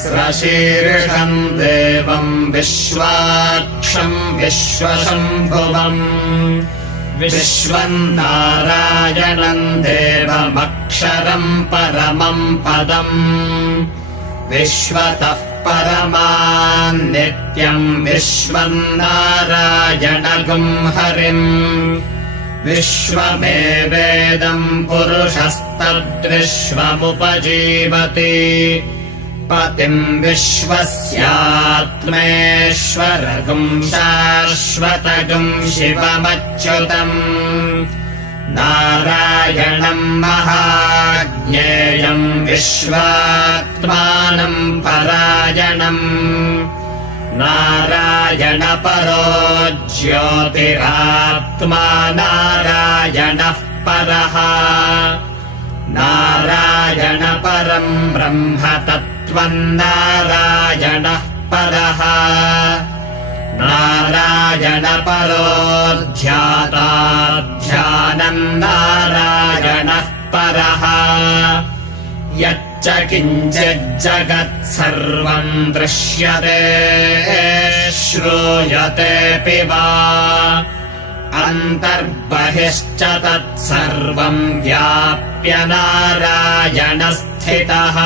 सहस्रशीर्षम् देवम् विश्वाक्षम् विश्वशम्भुवम् विश्वम् नारायणम् देवमक्षरम् परमम् पदम् विश्वतः परमान् नित्यम् विश्वम् नारायणगुम् हरिम् विश्वमेवेदम् पुरुषस्तद्विश्वमुपजीवति पतिम् विश्वस्यात्मेश्वरगुम् शाश्वतगुम् शिवमच्युतम् नारायणम् महाज्ञेयम् विश्वात्मानम् परायणम् नारायणपरो ज्योतिरात्मा नारायणः परः नारायणपरम् ब्रह्म तत्त्वम् नारायणः परः नारायणपरो ध्याता ध्यानम् नारायणः परः यच्च किञ्चिज्जगत् सर्वम् दृश्यते श्रूयतेऽपि वा अन्तर्बहिश्च तत्सर्वम् व्याप्य नारायणस्थितः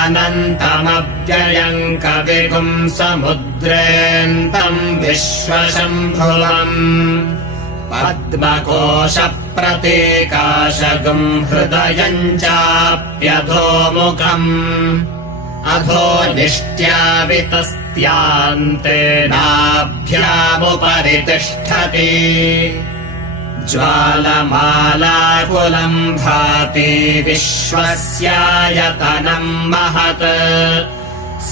अनन्तमव्ययम् कविगुम् समुद्रेऽन्तम् विश्वशम्भुवम् पद्मकोशप्रतीकाशगुम् हृदयम् चाप्यधोमुखम् अधो निष्ट्यावितस्त्यान्ते नाभ्यामुपरि तिष्ठति ज्वालमालाकुलम् भाति विश्वस्यायतनम् महत्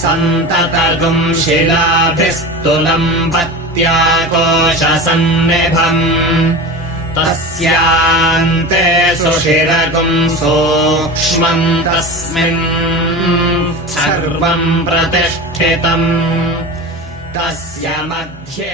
सन्ततगुम् शिलाभिस्तुलम् भक्त्याकोशसन्निभम् तस्यान्ते सुशिरगुम् सूक्ष्मम् तस्मिन् सर्वम् प्रतिष्ठितम् तस्य मध्ये